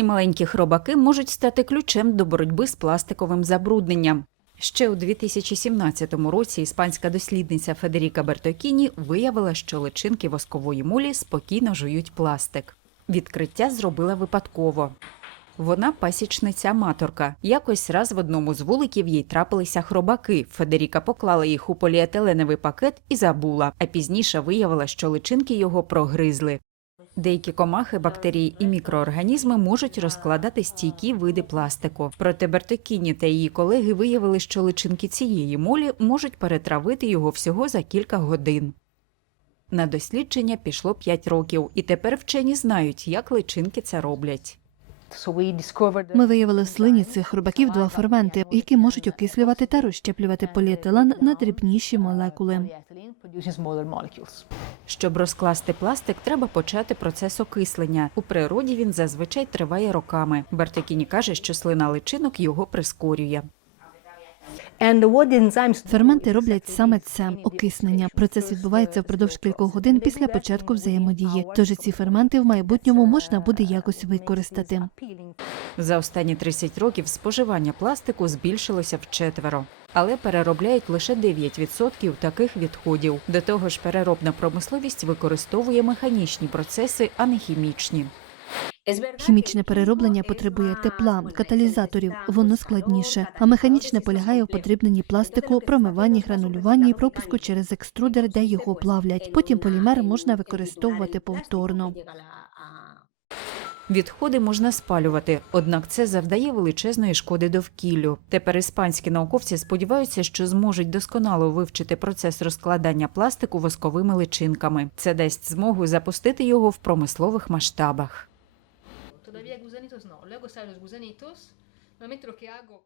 Ці маленькі хробаки можуть стати ключем до боротьби з пластиковим забрудненням. Ще у 2017 році іспанська дослідниця Федеріка Бертокіні виявила, що личинки воскової мулі спокійно жують пластик. Відкриття зробила випадково. Вона пасічниця-аматорка. Якось раз в одному з вуликів їй трапилися хробаки. Федеріка поклала їх у поліетиленовий пакет і забула, а пізніше виявила, що личинки його прогризли. Деякі комахи, бактерії і мікроорганізми можуть розкладати стійкі види пластику. Проте Бертокіні та її колеги виявили, що личинки цієї молі можуть перетравити його всього за кілька годин. На дослідження пішло 5 років, і тепер вчені знають, як личинки це роблять. Ми виявили в слині цих рубаків два ферменти, які можуть окислювати та розщеплювати поліетилен на дрібніші молекули. Щоб розкласти пластик, треба почати процес окислення. У природі він зазвичай триває роками. Бертокіні каже, що слина личинок його прискорює. Ферменти роблять саме це окиснення. Процес відбувається впродовж кількох годин після початку взаємодії. Тож ці ферменти в майбутньому можна буде якось використати. За останні 30 років споживання пластику збільшилося вчетверо. Але переробляють лише 9% таких відходів. До того ж, переробна промисловість використовує механічні процеси, а не хімічні. Хімічне перероблення потребує тепла, каталізаторів, воно складніше. А механічне полягає в подрібненні пластику, промиванні, гранулюванні і пропуску через екструдер, де його плавлять. Потім полімер можна використовувати повторно. Відходи можна спалювати, однак це завдає величезної шкоди довкіллю. Тепер іспанські науковці сподіваються, що зможуть досконало вивчити процес rozкладання пластику восковими личинками. Це дасть змогу запустити його в промислових масштабах. Todavía gusanitos no. Luego salen los gusanitos. Normalmente lo que hago